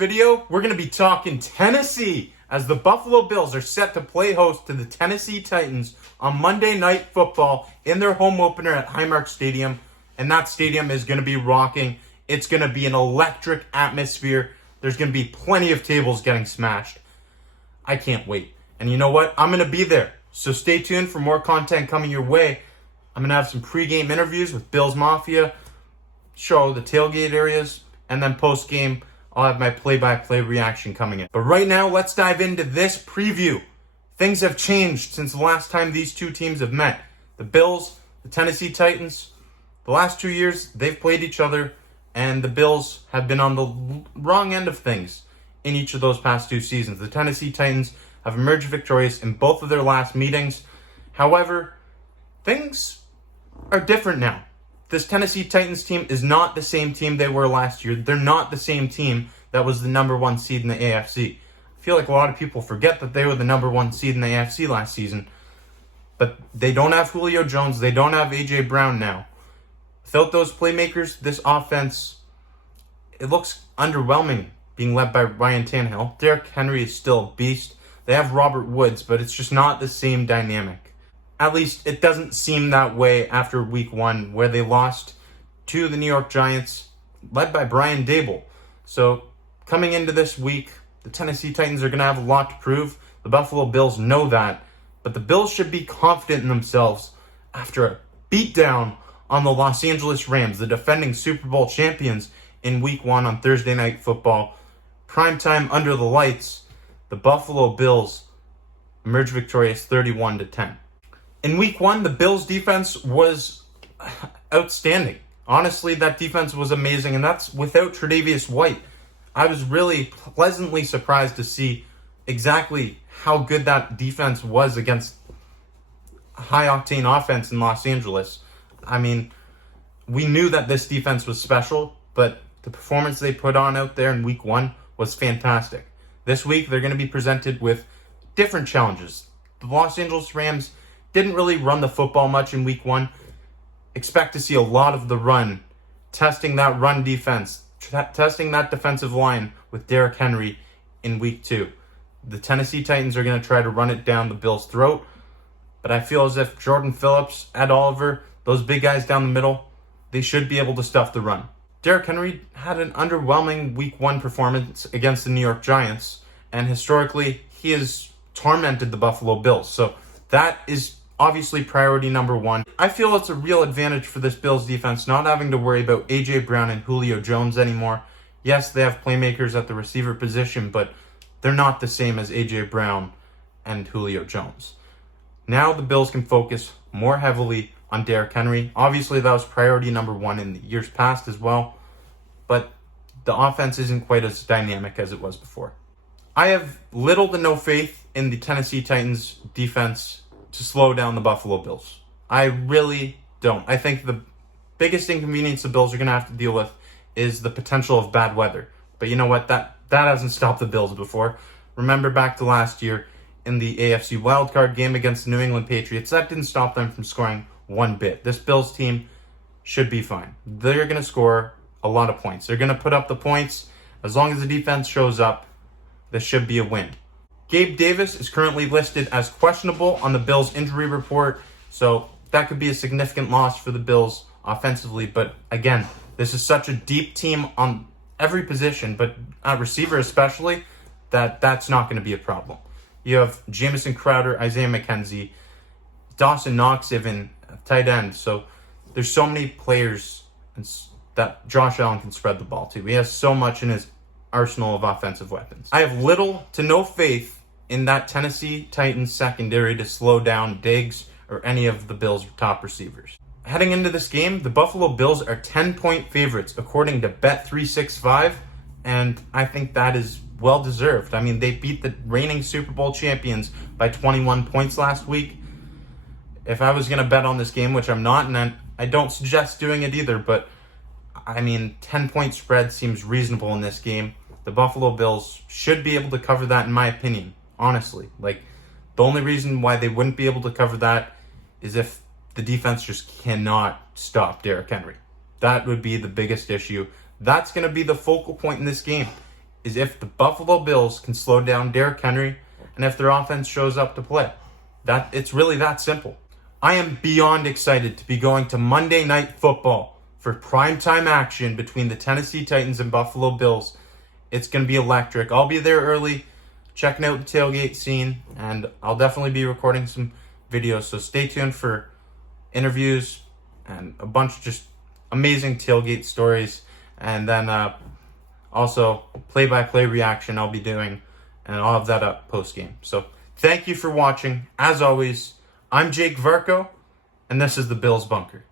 video, we're going to be talking Tennessee as the Buffalo Bills are set to play host to the Tennessee Titans on Monday Night Football in their home opener at Highmark Stadium. And that stadium is going to be rocking. It's going to be an electric atmosphere. There's going to be plenty of tables getting smashed. I can't wait. And you know what? I'm going to be there. So stay tuned for more content coming your way. I'm going to have some pregame interviews with Bills Mafia, show the tailgate areas, and then postgame, I'll have my play-by-play reaction coming in. But right now, let's dive into this preview. Things have changed since the last time these two teams have met. The Bills, the Tennessee Titans, the last 2 years, they've played each other, and the Bills have been on the wrong end of things in each of those past 2 seasons. The Tennessee Titans have emerged victorious in both of their last meetings. However, things are different now. This Tennessee Titans team is not the same team they were last year. They're not the same team that was the number 1 seed in the AFC. I feel like a lot of people forget that they were the number 1 seed in the AFC last season. But they don't have Julio Jones. They don't have A.J. Brown now. Without those playmakers, this offense, it looks underwhelming being led by Ryan Tannehill. Derrick Henry is still a beast. They have Robert Woods, but it's just not the same dynamic. At least it doesn't seem that way after week 1, where they lost to the New York Giants, led by Brian Daboll. So coming into this week, the Tennessee Titans are going to have a lot to prove. The Buffalo Bills know that. But the Bills should be confident in themselves after a beatdown on the Los Angeles Rams, the defending Super Bowl champions, in week 1 on Thursday Night Football. Primetime under the lights, the Buffalo Bills emerged victorious 31-10. In week 1, the Bills' defense was outstanding. Honestly, that defense was amazing, and that's without Tre'Davious White. I was really pleasantly surprised to see exactly how good that defense was against a high-octane offense in Los Angeles. I mean, we knew that this defense was special, but the performance they put on out there in week 1 was fantastic. This week, they're going to be presented with different challenges. The Los Angeles Rams didn't really run the football much in week 1. Expect to see a lot of the run, testing that run defense, testing that defensive line with Derrick Henry in week 2. The Tennessee Titans are going to try to run it down the Bills' throat, but I feel as if Jordan Phillips, Ed Oliver, those big guys down the middle, they should be able to stuff the run. Derrick Henry had an underwhelming week 1 performance against the New York Giants, and historically, he has tormented the Buffalo Bills. So that is obviously priority number 1. I feel it's a real advantage for this Bills defense not having to worry about A.J. Brown and Julio Jones anymore. Yes, they have playmakers at the receiver position, but they're not the same as A.J. Brown and Julio Jones. Now the Bills can focus more heavily on Derrick Henry. Obviously, that was priority number 1 in the years past as well, but the offense isn't quite as dynamic as it was before. I have little to no faith in the Tennessee Titans defense to slow down the Buffalo Bills. I really don't. I think the biggest inconvenience the Bills are going to have to deal with is the potential of bad weather. But you know what? That hasn't stopped the Bills before. Remember back to last year in the AFC wildcard game against the New England Patriots. That didn't stop them from scoring one bit. This Bills team should be fine. They're going to score a lot of points. They're going to put up the points. As long as the defense shows up, this should be a win. Gabe Davis is currently listed as questionable on the Bills' injury report, so that could be a significant loss for the Bills offensively. But again, this is such a deep team on every position, but at receiver especially, that's not going to be a problem. You have Jamison Crowder, Isaiah McKenzie, Dawson Knox even, tight end. So there's so many players that Josh Allen can spread the ball to. He has so much in his arsenal of offensive weapons. I have little to no faith in that Tennessee Titans secondary to slow down Diggs or any of the Bills' top receivers. Heading into this game, the Buffalo Bills are 10-point favorites according to Bet365, and I think that is well-deserved. I mean, they beat the reigning Super Bowl champions by 21 points last week. If I was going to bet on this game, which I'm not, and I don't suggest doing it either, but I mean, 10-point spread seems reasonable in this game. The Buffalo Bills should be able to cover that, in my opinion. Honestly, like, the only reason why they wouldn't be able to cover that is if the defense just cannot stop Derrick Henry. That would be the biggest issue. That's going to be the focal point in this game. is if the Buffalo Bills can slow down Derrick Henry and if their offense shows up to play. It's really that simple. I am beyond excited to be going to Monday Night Football for primetime action between the Tennessee Titans and Buffalo Bills. It's going to be electric. I'll be there early, checking out the tailgate scene, and I'll definitely be recording some videos. So stay tuned for interviews and a bunch of just amazing tailgate stories. And then also play-by-play reaction I'll be doing, and I'll have that up post-game. So thank you for watching. As always, I'm Jake Varcoe, and this is the Bills Bunker.